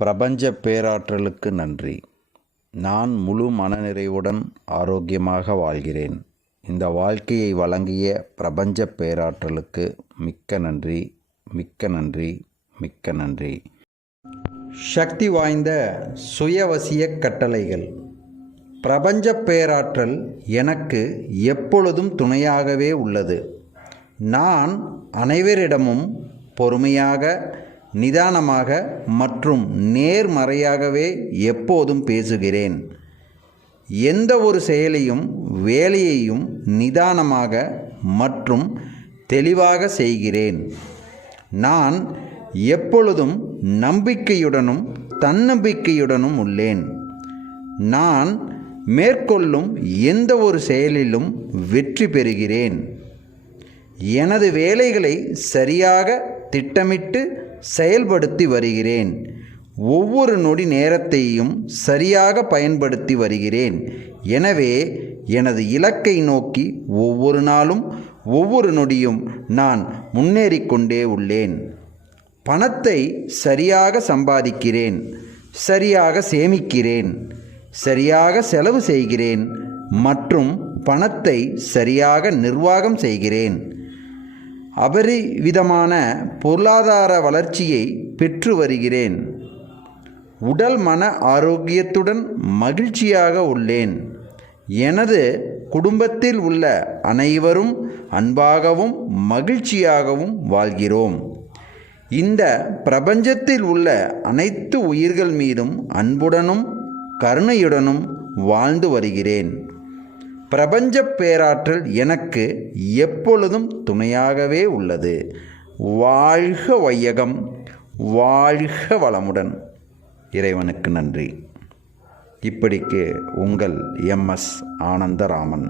பிரபஞ்ச பேராற்றலுக்கு நன்றி. நான் முழு மனநிறைவுடன் ஆரோக்கியமாக வாழ்கிறேன். இந்த வாழ்க்கையை வழங்கிய பிரபஞ்ச பேராற்றலுக்கு மிக்க நன்றி, மிக்க நன்றி, மிக்க நன்றி. சக்தி வாய்ந்த சுயவசிய கட்டளைகள். பிரபஞ்ச பேராற்றல் எனக்கு எப்பொழுதும் துணையாகவே உள்ளது. நான் அனைவரிடமும் பொறுமையாக, நிதானமாக மற்றும் நேர்மறையாகவே எப்போதும் பேசுகிறேன். எந்த ஒரு செயலையும் வேலையையும் நிதானமாக மற்றும் தெளிவாக செய்கிறேன். நான் எப்பொழுதும் நம்பிக்கையுடனும் தன்னம்பிக்கையுடனும் உள்ளேன். நான் மேற்கொள்ளும் எந்த ஒரு செயலிலும் வெற்றி பெறுகிறேன். எனது வேலைகளை சரியாக திட்டமிட்டு செயல்படுத்தி வருகிறேன். ஒவ்வொரு நொடி நேரத்தையும் சரியாக பயன்படுத்தி வருகிறேன். எனவே எனது இலக்கை நோக்கி ஒவ்வொரு நாளும் ஒவ்வொரு நொடியும் நான் முன்னேறிக்கொண்டே உள்ளேன். பணத்தை சரியாக சம்பாதிக்கிறேன், சரியாக சேமிக்கிறேன், சரியாக செலவு செய்கிறேன் மற்றும் பணத்தை சரியாக நிர்வாகம் செய்கிறேன். அபரிவிதமான பொருளாதார வளர்ச்சியை பெற்று வருகிறேன். உடல் மன ஆரோக்கியத்துடன் மகிழ்ச்சியாக உள்ளேன். எனது குடும்பத்தில் உள்ள அனைவரும் அன்பாகவும் மகிழ்ச்சியாகவும் வாழ்கிறோம். இந்த பிரபஞ்சத்தில் உள்ள அனைத்து உயிர்கள் மீதும் அன்புடனும் கருணையுடனும் வாழ்ந்து வருகிறேன். பிரபஞ்ச பேராற்றல் எனக்கு எப்பொழுதும் துணையாகவே உள்ளது. வாழ்க வையகம், வாழ்க வளமுடன். இறைவனுக்கு நன்றி. இப்படிக்கு உங்கள் MS ஆனந்தராமன்.